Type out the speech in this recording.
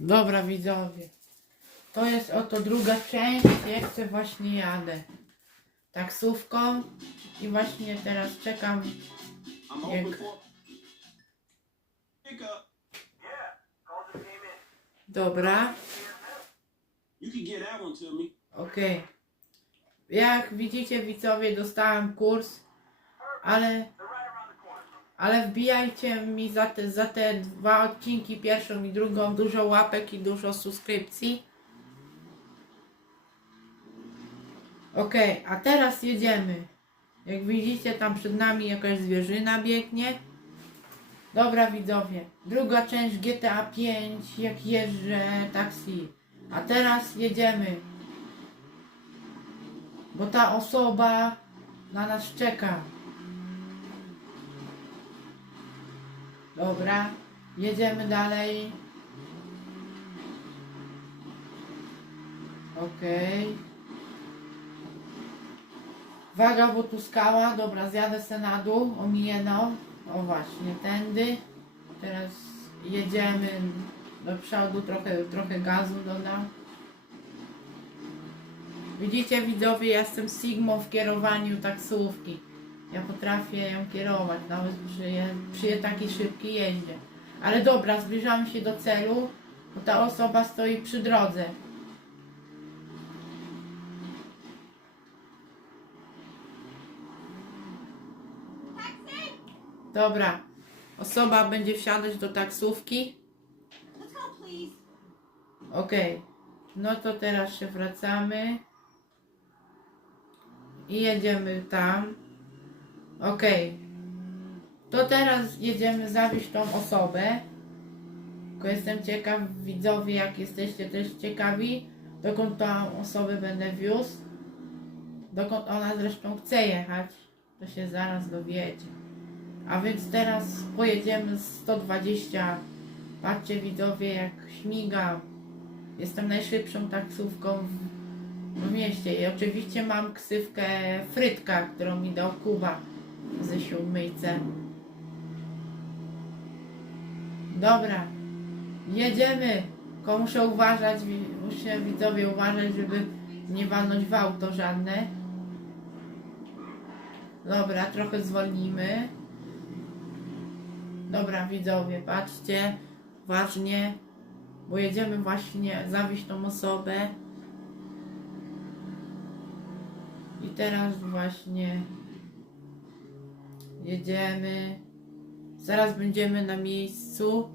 Dobra widzowie. To jest oto druga część, jeszcze właśnie jadę taksówką i właśnie teraz czekam Jak-. Dobra, okej. Jak widzicie widzowie dostałem kurs, ale ale wbijajcie mi za te, za te dwa odcinki, pierwszą i drugą, dużo łapek i dużo subskrypcji. Okej, a teraz jedziemy. Jak widzicie, tam przed nami jakaś zwierzyna biegnie. Dobra widzowie, druga część GTA 5, jak jeżdżę taksi. A teraz jedziemy. Bo ta osoba na nas czeka. Dobra, jedziemy dalej. Okej. Waga, bo tu skała. Dobra, zjadę se na dół, omiję no. O właśnie, tędy. Teraz jedziemy do przodu, trochę, trochę gazu dodam. Widzicie widzowie, ja jestem Sigmą w kierowaniu taksówki. Ja potrafię ją kierować, nawet przy, je- przy takiej szybkiej jeździe. Ale dobra, zbliżamy się do celu, bo ta osoba stoi przy drodze. Dobra, osoba będzie wsiadać do taksówki. Okej, no to teraz się wracamy i jedziemy tam. Okej, to teraz jedziemy zawieźć tą osobę. Tylko jestem ciekaw, widzowie, jak jesteście też ciekawi, dokąd tą osobę będę wiózł. Dokąd ona zresztą chce jechać, to się zaraz dowiecie. A więc teraz pojedziemy z 120. Patrzcie widzowie, jak śmiga Jestem najszybszą taksówką w, w mieście i oczywiście mam ksywkę Frytka, którą mi dał Kuba ze siódmejce. Dobra, jedziemy. Tylko muszę uważać, muszę widzowie uważać, żeby nie walnąć w auto żadne. Dobra, trochę zwolnimy. Dobra, widzowie, patrzcie, uważnie bo jedziemy właśnie zawieźć tą osobę. I teraz właśnie jedziemy. Zaraz będziemy na miejscu.